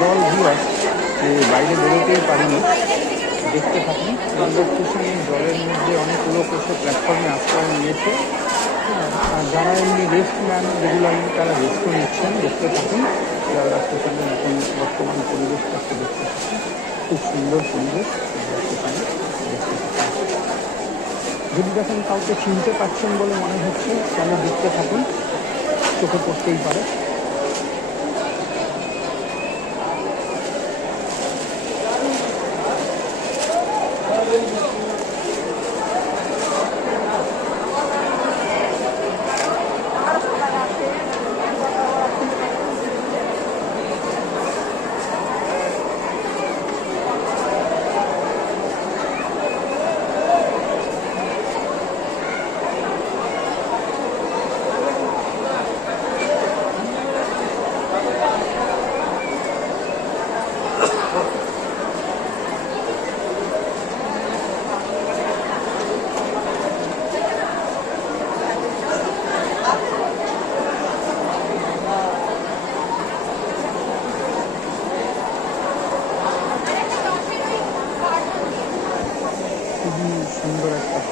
জল ভিওয়ার যে বাইরে বেরোতেই পারিনি। দেখতে থাকুন রেলওয়ে স্টেশনে জলের মধ্যে অনেক লোক এসে প্ল্যাটফর্মে আশ্রয় নিয়েছে। আর যারা এমনি রেস্ট নেন রেগুলারলি তারা রেস্টও নিচ্ছেন, দেখতে থাকুন। শিয়ালদা স্টেশনের এখন বর্তমান পরিবেশটা একটু দেখতে থাকুন। খুব সুন্দর পরিবেশ যদি দেখেন কাউকে চিনতে পারছেন বলে মনে হচ্ছে, তাহলে দেখতে থাকুন। চোখে পড়তেই পারে।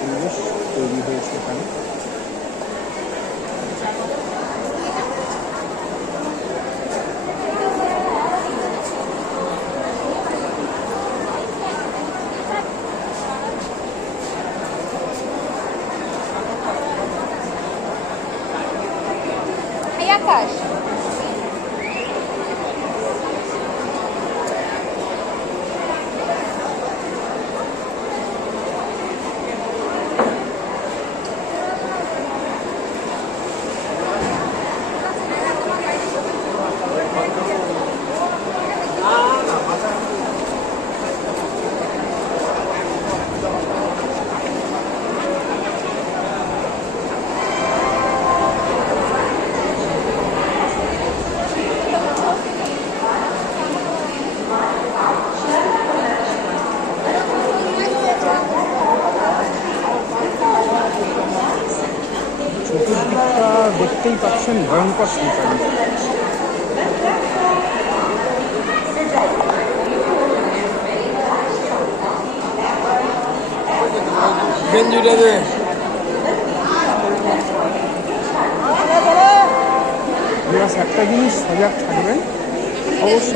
পরিবেশ তৈরি হয়েছে এখানে Aí a caixa. দেখতেই পাচ্ছেন ভয়ঙ্কর সংখ্যা গেঞ্জিটা দে। একটা জিনিস সজাগ থাকবেন। অবশ্য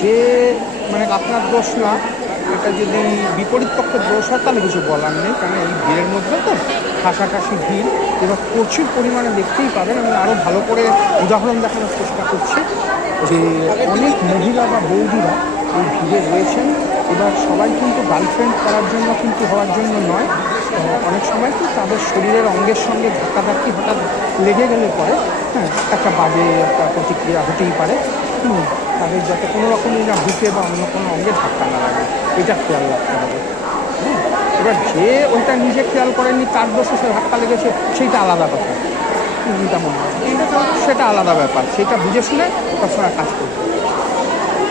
যে মানে আপনার দোষ না এটা যদি বিপরীত পক্ষের দোষ হয় তাহলে কিছু বলার নেই কারণ এই ভিড়ের মধ্যে তো ঠাসাঠাসি ভিড় এবার প্রচুর পরিমাণে দেখতেই পাবেন। আমি আরও ভালো করে উদাহরণ দেখানোর চেষ্টা করছি যে অনেক মহিলা বা বৌদিরা এই ভিড়ে রয়েছেন। এবার সবাই কিন্তু গার্লফ্রেন্ড করার জন্য কিন্তু হওয়ার জন্য নয়। অনেক সময় কি তাদের শরীরের অঙ্গের সঙ্গে ধাক্কাধাক্কি হঠাৎ লেগে গেলে পরে হ্যাঁ একটা বাজে একটা প্রতিক্রিয়া হতেই পারে। তাদের যাতে কোনো রকমই না বুকে বা অন্য কোনো অঙ্গে ধাক্কা না লাগে। এটা খেয়াল রাখতে হবে। এবার যে ওইটা নিজে খেয়াল করেনি তার দোষে সে ধাক্কা লেগেছে, সেইটা আলাদা কথা যেটা মনে হয়। সেটা আলাদা ব্যাপার। সেটা বুঝে শুনে সঙ্গে কাজ করবে।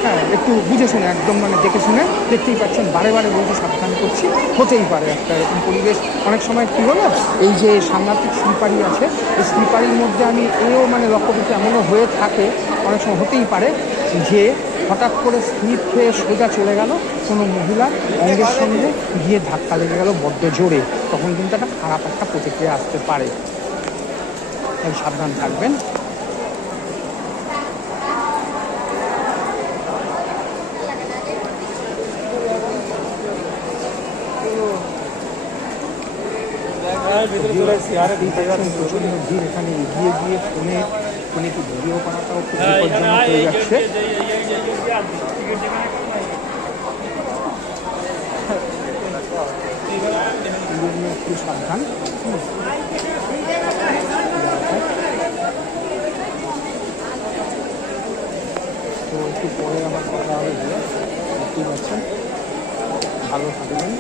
হ্যাঁ একটু বুঝে শুনে, একদম মানে দেখে শুনে দেখতেই পাচ্ছেন, বারে বারে বলতে সাবধান করছি। হতেই পারে একটা এরকম পরিবেশ। অনেক সময় কী হলো, এই যে সাংঘাতিক স্লিপারি আছে, এই স্লিপারির মধ্যে আমি এও মানে লক্ষ্য করতে এমনও হয়ে থাকে, অনেক সময় হতেই পারে যে হঠাৎ করে স্লিপ খেয়ে সোজা চলে গেল কোনো মহিলা অঙ্গের সঙ্গে গিয়ে ধাক্কা লেগে গেল বড্ড জোরে তখন কিন্তু একটা খারাপ একটা প্রতিক্রিয়া আসতে পারে তাই সাবধান থাকবেন ভিড় এখানে এগিয়ে গিয়ে ফোনে ফোনে কি ভিডিও করাটাও খুব বিপজ্জনক হয়ে যাচ্ছে একটু সাবধান। তো একটু পরে আমার কথা হবে গিয়ে দেখতেই পাচ্ছেন ভালো থাকবেন